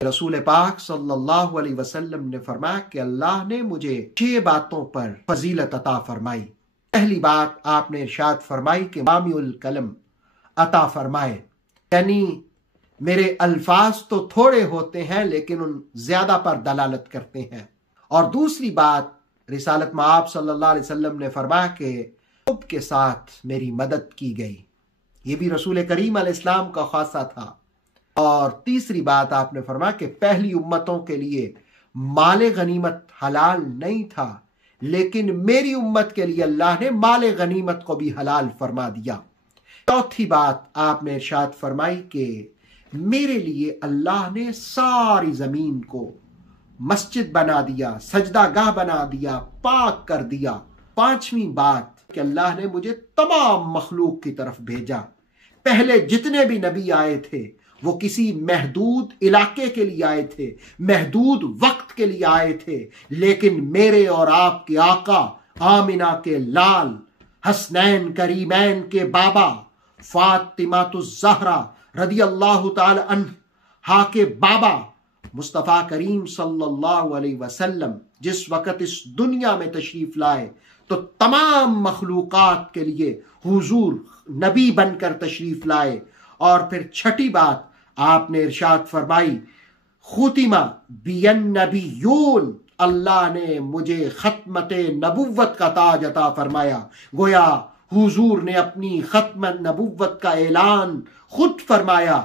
रसूल पाक सल्लल्लाहु अलैहि वसल्लम ने फरमाया कि अल्लाह ने मुझे 6 बातों पर फजीलत अता फरमाई। पहली बात आपने इरशाद फरमाई कि मामिउल कलम अता फरमाए, यानी मेरे अल्फाज तो थोड़े होते हैं लेकिन उन ज्यादा पर दलालत करते हैं। और दूसरी बात रिसालत में आप सल्लल्लाहु अलैहि वसल्लम ने फरमाया कि हुब के साथ मेरी मदद की गई। ये भी रसूल करीम अलैहिस्सलाम का खासा था। और तीसरी बात आपने फरमाया कि पहली उम्मतों के लिए माले गनीमत हलाल नहीं था, लेकिन मेरी उम्मत के लिए अल्लाह ने माले गनीमत को भी हलाल फरमा दिया। चौथी बात आपने इरशाद फरमाई कि मेरे लिए अल्लाह ने सारी जमीन को मस्जिद बना दिया, सजदागाह बना दिया, पाक कर दिया। पांचवी बात कि अल्लाह ने मुझे तमाम मखलूक की तरफ भेजा। पहले जितने भी नबी आए थे वो किसी महदूद इलाके के लिए आए थे, महदूद वक्त के लिए आए थे, लेकिन मेरे और आपके आका आमिना के लाल, हसनैन करीमैन के बाबा फातिमातुज़ ज़हरा रदी अल्लाह ताला अन्हा के बाबा मुस्तफ़ा करीम सल्लल्लाहु अलैहि वसल्लम जिस वक़्त इस दुनिया में तशरीफ लाए तो तमाम मखलूकात के लिए हुजूर नबी बनकर तशरीफ लाए। और फिर छठी बात आपने इरशाद फरमाई खुतिमा बियन नबियून, अल्लाह ने मुझे खत्मते नबुव्वत का ताज अता फरमाया। गोया हुजूर ने अपनी खत्म नबुव्वत का ऐलान खुद फरमाया।